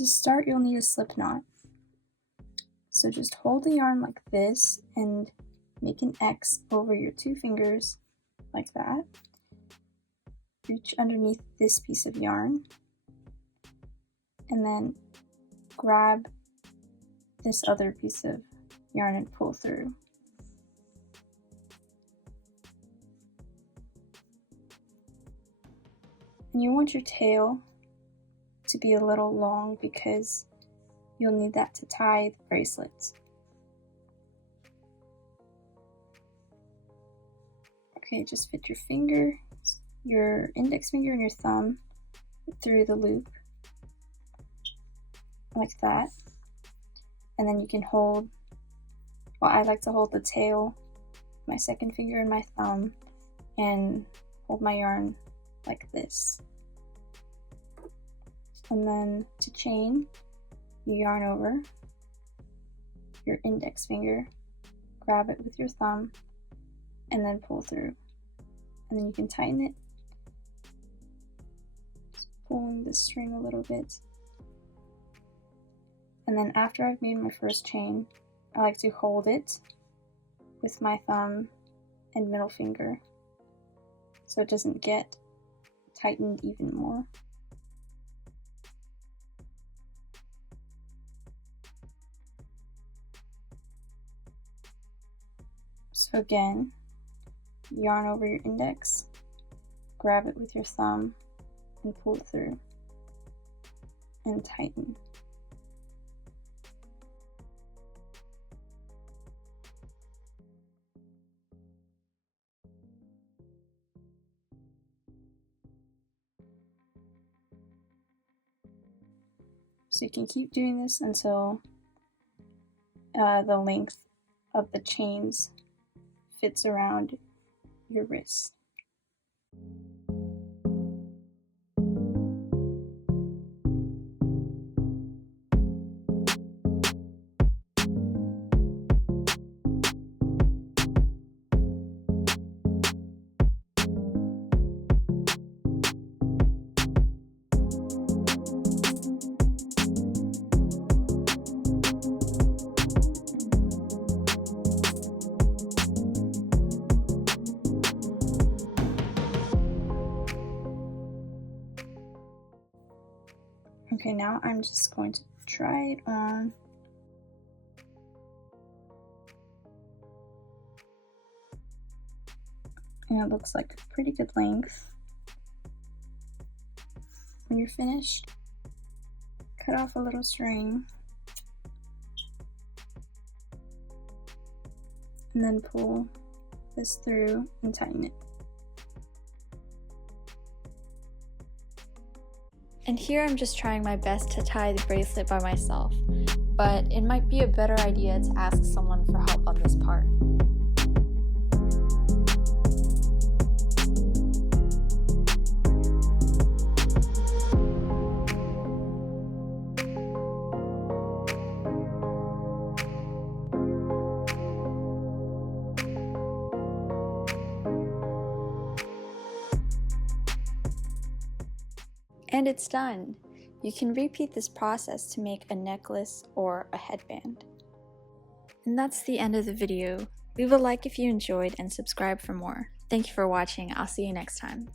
To start, you'll need a slip knot. So just hold the yarn like this and make an X over your two fingers like that. Reach underneath this piece of yarn and then grab this other piece of yarn and pull through. And you want your tail to be a little long because you'll need that to tie the bracelets. Okay, just fit your finger, your index finger and your thumb through the loop like that. And then you can hold, well, I like to hold the tail, my second finger and my thumb, and hold my yarn like this. And then to chain, you yarn over your index finger, grab it with your thumb, and then pull through. And then you can tighten it, just pulling the string a little bit. And then after I've made my first chain, I like to hold it with my thumb and middle finger so it doesn't get tightened even more. So again, yarn over your index, grab it with your thumb and pull it through and tighten. So you can keep doing this until the length of the chains fits around your wrist. Okay, now I'm just going to try it on. And it looks like a pretty good length. When you're finished, cut off a little string and then pull this through and tighten it. And here I'm just trying my best to tie the bracelet by myself, but it might be a better idea to ask someone for help on this part. And it's done! You can repeat this process to make a necklace or a headband. And that's the end of the video. Leave a like if you enjoyed and subscribe for more. Thank you for watching. I'll see you next time.